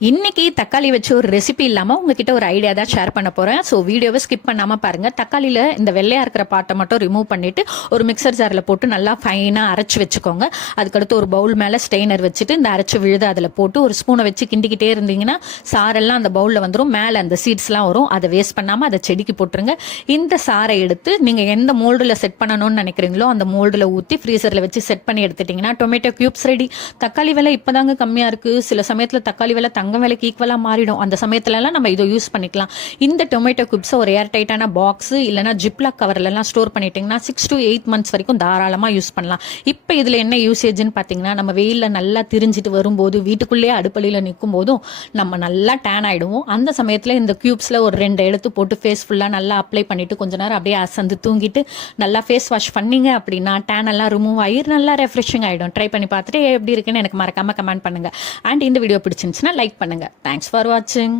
இன்னைக்கு தக்காளி வச்சு ஒரு ரெசிபி இல்லாமல் உங்ககிட்ட ஒரு ஐடியா தான் ஷேர் பண்ண போகிறேன். ஸோ வீடியோவை ஸ்கிப் பண்ணாமல் பாருங்கள். தக்காளியில் இந்த வெள்ளையாக இருக்கிற பாட்டை மட்டும் ரிமூவ் பண்ணிவிட்டு ஒரு மிக்சர் ஜாரில் போட்டு நல்லா ஃபைனாக அரைச்சி வச்சுக்கோங்க. அதுக்கடுத்து ஒரு பவுல் மேலே ஸ்டெய்னர் வச்சுட்டு இந்த அரைச்சி விழுது அதில் போட்டு ஒரு ஸ்பூனை வச்சு கிண்டிக்கிட்டே இருந்தீங்கன்னா சாரெல்லாம் அந்த பவுலில் வந்துடும். மேலே அந்த சீட்ஸ்லாம் வரும். அதை வேஸ்ட் பண்ணாமல் அதை செடிக்கு போட்டுருங்க. இந்த சாரை எடுத்து நீங்கள் எந்த மோல்டில் செட் பண்ணணும்னு நினைக்கிறீங்களோ அந்த மோல்டில் ஊற்றி ஃப்ரீசரில் வச்சு செட் பண்ணி எடுத்துட்டிங்கன்னா டொமேட்டோ க்யூப்ஸ் ரெடி. தக்காளி விலை இப்போதாங்க கம்மியாக இருக்குது. சில சமயத்தில் தக்காளி விலை தங்க விலைக்கு ஈக்குவலாக மாறிடும். அந்த சமயத்துலலாம் நம்ம இதை யூஸ் பண்ணிக்கலாம். இந்த டொமேட்டோ கியூப்ஸை ஒரு ஏர் டைட்டான பாக்ஸு இல்லைனா ஜிப்லாக் கவர்லாம் ஸ்டோர் பண்ணிட்டிங்கன்னா 6 to 8 months வரைக்கும் தாராளமாக யூஸ் பண்ணலாம். இப்போ இதில் என்ன யூசேஜ்னு பார்த்தீங்கன்னா, நம்ம வெயிலில் நல்லா திரிஞ்சிட்டு வரும்போது வீட்டுக்குள்ளேயே அடுப்பலையில் நிற்கும் போதும் நம்ம நல்லா டேன் ஆகிடுவோம். அந்த சமயத்தில் இந்த க்யூப்ஸில் ஒரு 2 எடுத்து போட்டு ஃபேஸ் ஃபுல்லாக நல்லா அப்ளை பண்ணிவிட்டு கொஞ்ச நேரம் அப்படியே அசந்து தூங்கிட்டு நல்லா ஃபேஸ் வாஷ் பண்ணிங்க அப்படின்னா டேன் எல்லாம் ரிமூவ் ஆகி நல்லா ரெஃப்ரெஷிங் ஆகிடும். ட்ரை பண்ணி பார்த்துட்டு எப்படி இருக்குன்னு எனக்கு மறக்காமல் கமெண்ட் பண்ணுங்கள். அண்ட் இந்த வீடியோ பிடிச்சிருந்துச்சுன்னா லைக் பண்ணுங்கள். Thanks for watching.